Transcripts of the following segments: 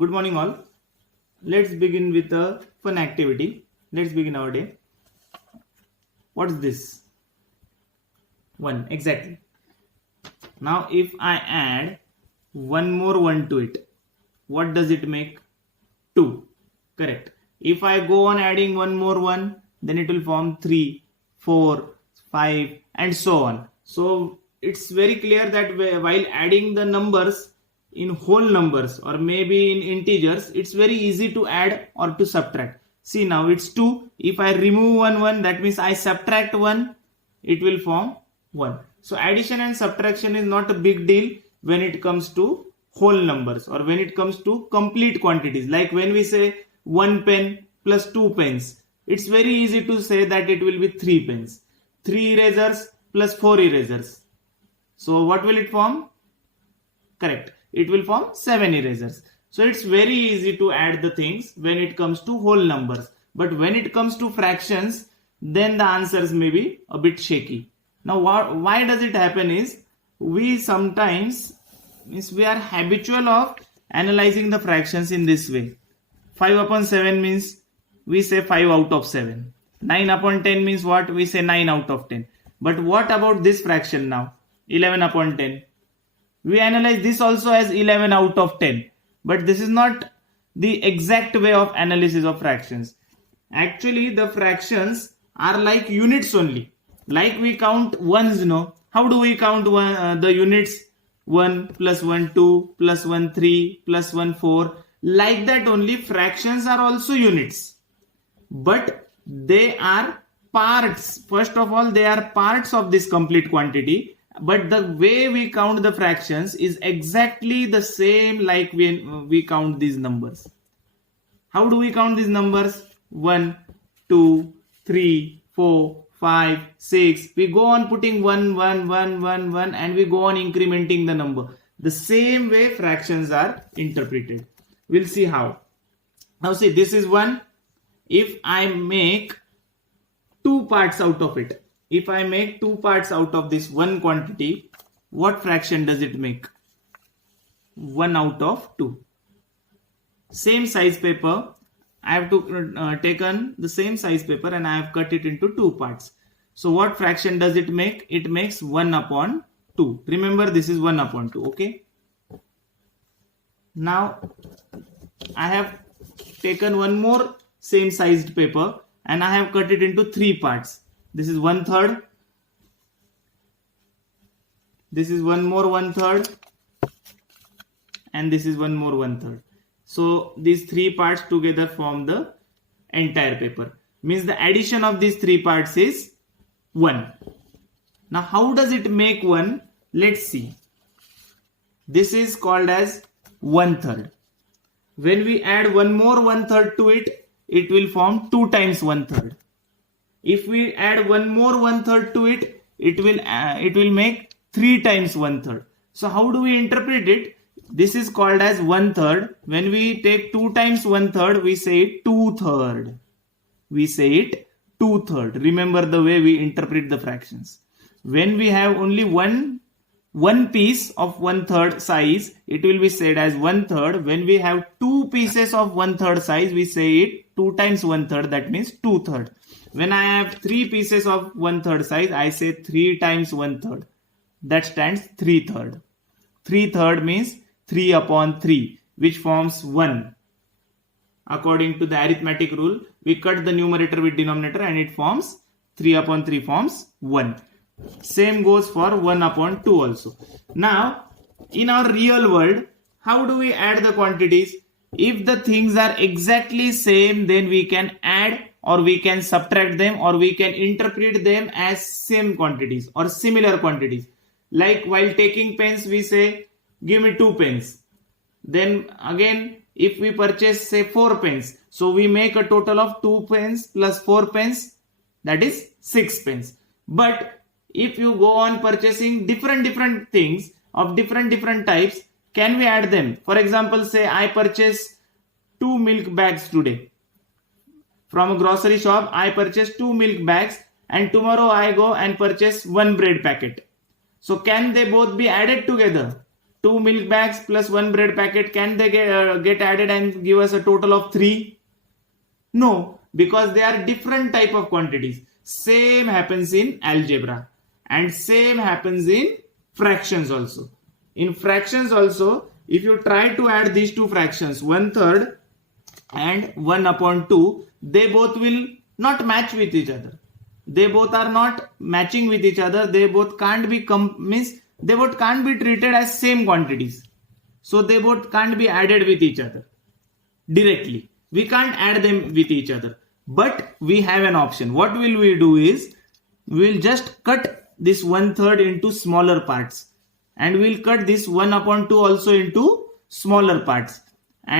Good morning all. Let's begin with a fun activity. Let's begin our day. What is this? 1. Exactly. Now if I add one more 1 to it, what does it make? 2. Correct. If I go on adding one more 1, then it will form 3, 4, 5 and so on. So it's very clear that while adding the numbers in whole numbers or maybe in integers, it's very easy to add or to subtract. See, now it's 2. If I remove 1, that means I subtract 1, it will form 1. So addition and subtraction is not a big deal when it comes to whole numbers or when it comes to complete quantities. Like when we say 1 pen plus 2 pens, it's very easy to say that it will be 3 pens. 3 erasers plus 4 erasers. So what will it form? Correct. It will form 7 erasers. So it's very easy to add the things when it comes to whole numbers. But when it comes to fractions, then the answers may be a bit shaky. Now why does it happen is, we sometimes we are habitual of analyzing the fractions in this way. 5 upon 7 means we say 5 out of 7. 9 upon 10 means what? We say 9 out of 10. But what about this fraction now? 11 upon 10. We analyze this also as 11 out of 10. But this is not the exact way of analysis of fractions. Actually, the fractions are like units only. Like we count ones, no? How do we count the units? 1 plus 1 2 plus 1 3 plus 1 4. Like that only, fractions are also units. But they are parts. First of all, they are parts of this complete quantity. But the way we count the fractions is exactly the same like when we count these numbers. How do we count these numbers? 1, 2, 3, 4, 5, 6. We go on putting 1, 1, 1, 1, 1 and we go on incrementing the number. The same way fractions are interpreted. We'll see how. Now see, this is 1. If I make 2 parts out of it, if I make 2 parts out of this one quantity, what fraction does it make? 1 out of 2. Same size paper, I have taken the same size paper and I have cut it into 2 parts. So what fraction does it make? It makes 1 upon 2. Remember, this is 1 upon 2, okay? Now, I have taken one more same sized paper and I have cut it into 3 parts. This is 1/3. This is one more 1/3. And this is one more 1/3. So these 3 parts together form the entire paper. Means the addition of these 3 parts is 1. Now how does it make 1? Let's see. This is called as 1/3. When we add one more 1/3 to it, it will form 2 times 1/3. If we add one more 1/3 to it, it will make 3 times 1/3. So how do we interpret it? This is called as 1/3. When we take 2 times 1/3, we say it 2/3. We say it 2/3. Remember the way we interpret the fractions. When we have only one piece of 1/3 size, it will be said as 1/3. When we have 2 pieces of 1/3 size, we say it 2 times 1/3. That means 2/3. When I have 3 pieces of 1/3 size, I say 3 times 1/3. That stands 3/3. 3/3 means 3 upon 3, which forms 1. According to the arithmetic rule, we cut the numerator with denominator and it forms 3 upon 3 forms 1. Same goes for 1 upon 2 also. Now, in our real world, how do we add the quantities? If the things are exactly same, then we can add or we can subtract them or we can interpret them as same quantities or similar quantities. Like while taking pens, we say, give me 2 pens. Then again, if we purchase say 4 pens, so we make a total of 2 pens plus 4 pens, that is 6 pens. But if you go on purchasing different things of different types, can we add them? For example, say I purchase 2 milk bags today. From a grocery shop, I purchase 2 milk bags and tomorrow I go and purchase 1 bread packet. So can they both be added together? 2 milk bags plus 1 bread packet, can they get added and give us a total of 3? No, because they are different type of quantities. Same happens in algebra and same happens in fractions also. In fractions also, if you try to add these two fractions, 1/3 and 1/2, they both will not match with each other. They both are not matching with each other. They both can't be they both can't be treated as same quantities. So they both can't be added with each other directly. We can't add them with each other. But we have an option. What will we do is, we'll just cut this 1/3 into smaller parts. And we'll cut this 1/2 also into smaller parts.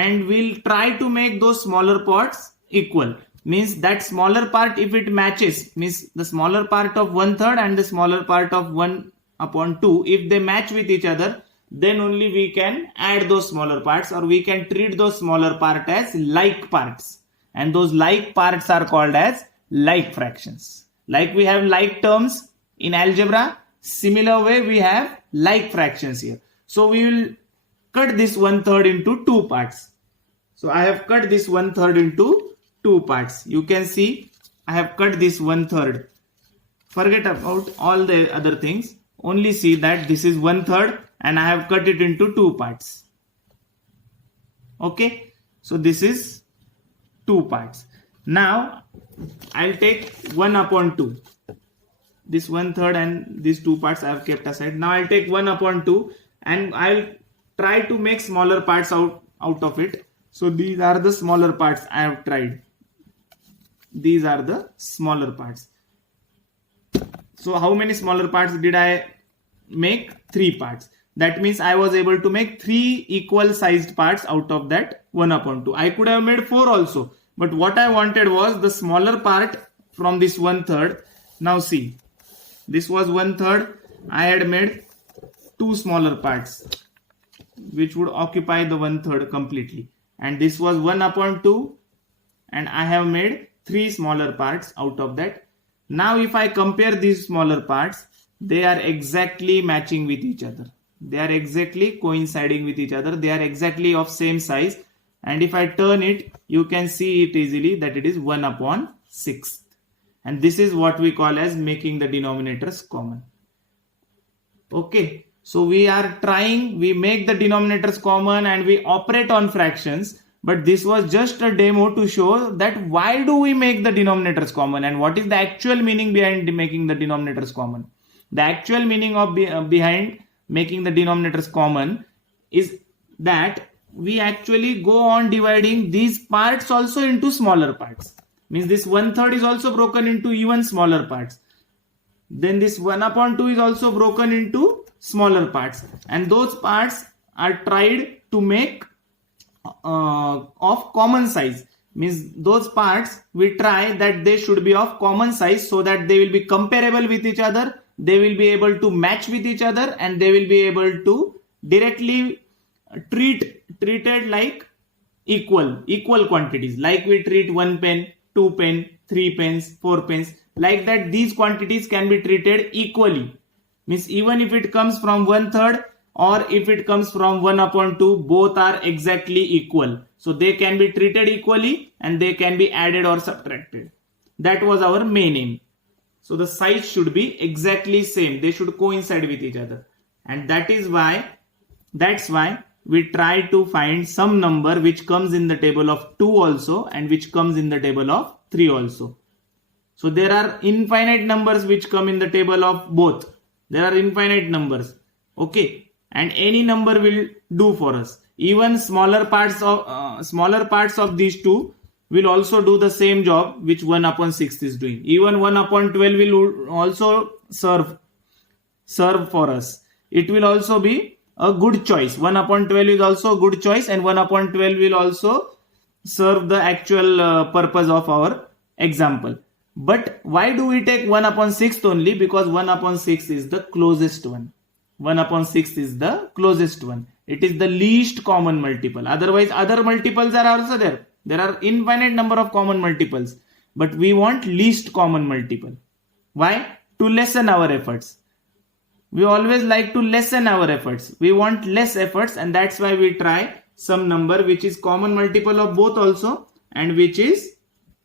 And we'll try to make those smaller parts equal. Means that smaller part, if it matches, means the smaller part of 1/3 and the smaller part of 1/2, if they match with each other, then only we can add those smaller parts, or we can treat those smaller parts as like parts. And those like parts are called as like fractions. Like we have like terms in algebra, similar way we have like fractions here. So we will cut this 1/3 into two parts. So I have cut this 1/3 into two parts. You can see I have cut this 1/3. Forget about all the other things. Only see that this is 1/3 and I have cut it into two parts. Okay. So this is two parts. Now I'll take 1/2. This 1/3 and these two parts I have kept aside. Now I'll take 1/2 and I'll try to make smaller parts out of it. So these are the smaller parts I have tried. These are the smaller parts. So how many smaller parts did I make? 3 parts. That means I was able to make 3 equal sized parts out of that 1/2. I could have made 4 also. But what I wanted was the smaller part from this 1/3. Now see, this was 1/3. I had made 2 smaller parts which would occupy the 1/3 completely. And this was 1/2 and I have made 3 smaller parts out of that. Now if I compare these smaller parts, they are exactly matching with each other. They are exactly coinciding with each other. They are exactly of same size. And if I turn it, you can see it easily that it is 1/6. And this is what we call as making the denominators common. Okay. So we are trying, we make the denominators common and we operate on fractions. But this was just a demo to show that why do we make the denominators common and what is the actual meaning behind making the denominators common. The actual meaning of behind making the denominators common is that we actually go on dividing these parts also into smaller parts. Means this 1/3 is also broken into even smaller parts. Then this 1/2 is also broken into smaller parts. And those parts are tried to make of common size. Means those parts we try that they should be of common size so that they will be comparable with each other. They will be able to match with each other and they will be able to directly treated like equal quantities. Like we treat 1 pen, 2 pen, 3 pens, 4 pens. Like that these quantities can be treated equally. Means even if it comes from 1/3 or if it comes from 1/2, both are exactly equal. So they can be treated equally and they can be added or subtracted. That was our main aim. So the size should be exactly same. They should coincide with each other. And that's why we try to find some number which comes in the table of 2 also and which comes in the table of 3 also. So there are infinite numbers which come in the table of both. There are infinite numbers. Okay. And any number will do for us. Even smaller parts of these two will also do the same job which 1/6 is doing. Even 1/12 will also serve for us. It will also be a good choice. 1/12 is also a good choice and 1/12 will also serve the actual purpose of our example. But why do we take 1/6 only? Because 1/6 is the closest one. 1/6 is the closest one. It is the least common multiple. Otherwise, other multiples are also there. There are infinite number of common multiples. But we want least common multiple. Why? To lessen our efforts. we always like to lessen our efforts. We want less efforts, and that's why we try some number which is common multiple of both also, and which is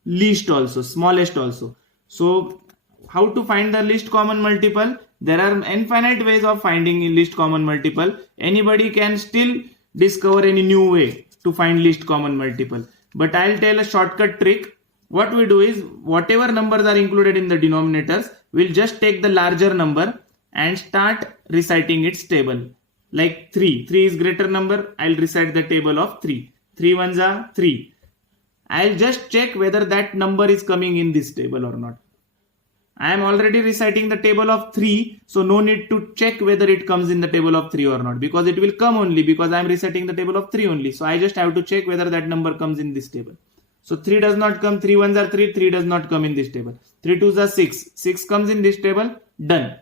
least also, smallest also. So how to find the least common multiple? There are infinite ways of finding least common multiple. Anybody can still discover any new way to find least common multiple. But I'll tell a shortcut trick. What we do is, whatever numbers are included in the denominators, we'll just take the larger number and start reciting its table. Like 3. 3 is greater number. I'll recite the table of 3. 3 ones are 3. I'll just check whether that number is coming in this table or not. I am already reciting the table of 3, so no need to check whether it comes in the table of 3 or not, because it will come only because I am reciting the table of 3 only. So I just have to check whether that number comes in this table. So 3 does not come, 3 ones are 3, 3 does not come in this table. 3 twos are 6, 6 comes in this table, done.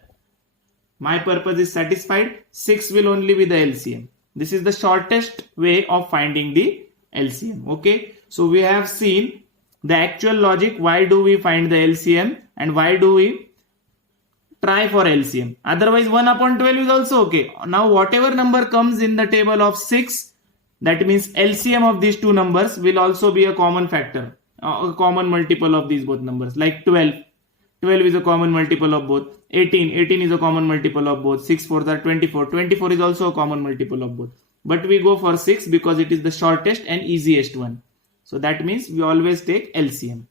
My purpose is satisfied, 6 will only be the LCM. This is the shortest way of finding the LCM, okay. So we have seen the actual logic, why do we find the LCM and why do we try for LCM. Otherwise 1 upon 12 is also okay. Now whatever number comes in the table of 6, that means LCM of these two numbers will also be a common factor, a common multiple of these both numbers. Like 12 is a common multiple of both. 18 is a common multiple of both. 6 4s are 24. 24 is also a common multiple of both. But we go for 6 because it is the shortest and easiest one. So that means we always take LCM.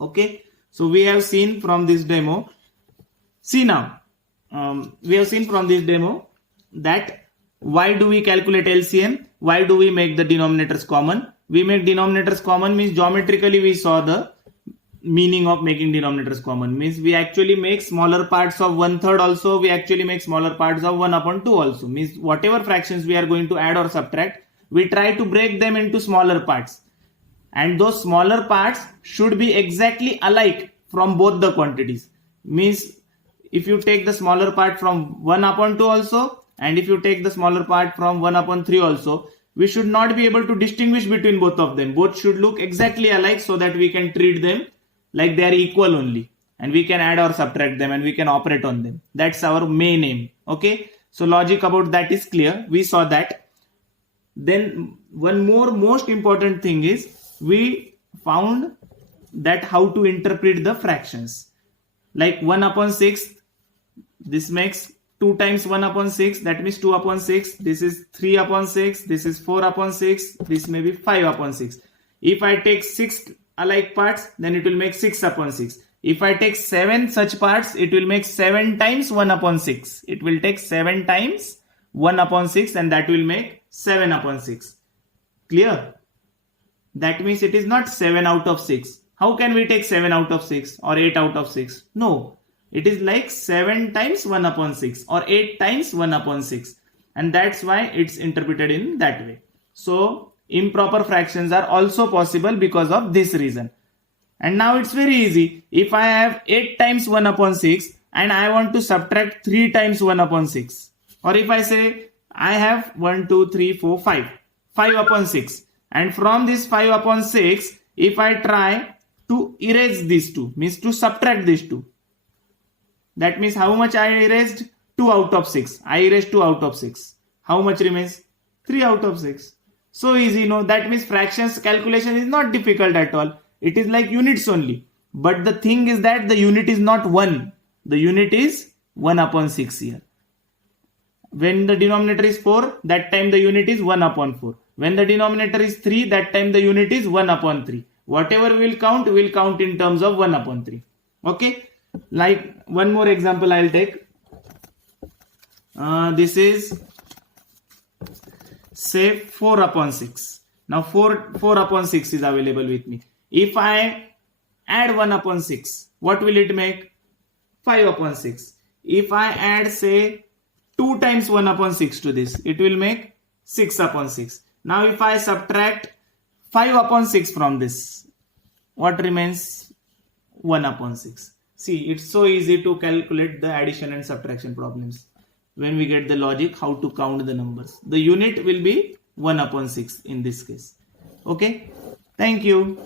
Okay. So we have seen from this demo. See now, we have seen from this demo that why do we calculate LCM? Why do we make the denominators common? We make denominators common means geometrically we saw the meaning of making denominators common. Means we actually make smaller parts of 1/3 also. We actually make smaller parts of 1 upon 2 also. Means whatever fractions we are going to add or subtract, we try to break them into smaller parts. And those smaller parts should be exactly alike from both the quantities. Means if you take the smaller part from 1 upon 2 also, and if you take the smaller part from 1 upon 3 also, we should not be able to distinguish between both of them. Both should look exactly alike so that we can treat them like they are equal only. And we can add or subtract them and we can operate on them. That's our main aim. Okay. So logic about that is clear. We saw that. Then one more most important thing is we found that how to interpret the fractions. Like 1 upon 6, this makes 2 times 1 upon 6, that means 2 upon 6. This is 3 upon 6, this is 4 upon 6, this may be 5 upon 6. If I take 6 alike parts, then it will make 6 upon 6. If I take 7 such parts, it will make 7 times 1 upon 6. It will take 7 times 1 upon 6 and that will make 7 upon 6. Clear? That means it is not 7 out of 6. How can we take 7 out of 6 or 8 out of 6? No. It is like 7 times 1 upon 6 or 8 times 1 upon 6. And that's why it's interpreted in that way. So improper fractions are also possible because of this reason. And now it's very easy. If I have 8 times 1 upon 6 and I want to subtract 3 times 1 upon 6. Or if I say I have 1, 2, 3, 4, 5. 5 upon 6. And from this 5 upon 6, if I try to erase these two, means to subtract these two. That means how much I erased? 2 out of 6. I erased 2 out of 6. How much remains? 3 out of 6. So easy, no? That means fractions calculation is not difficult at all. It is like units only. But the thing is that the unit is not 1. The unit is 1 upon 6 here. When the denominator is 4, that time the unit is 1 upon 4. When the denominator is 3, that time the unit is 1 upon 3. Whatever we'll count in terms of 1 upon 3. Okay? Like one more example I'll take. This is say 4 upon 6. Now 4 upon 6 is available with me. If I add 1 upon 6, what will it make? 5 upon 6. If I add say 2 times 1 upon 6 to this, it will make 6 upon 6. Now if I subtract 5 upon 6 from this, what remains? 1 upon 6. See, it's so easy to calculate the addition and subtraction problems. When we get the logic, how to count the numbers. The unit will be 1 upon 6 in this case. Okay. Thank you.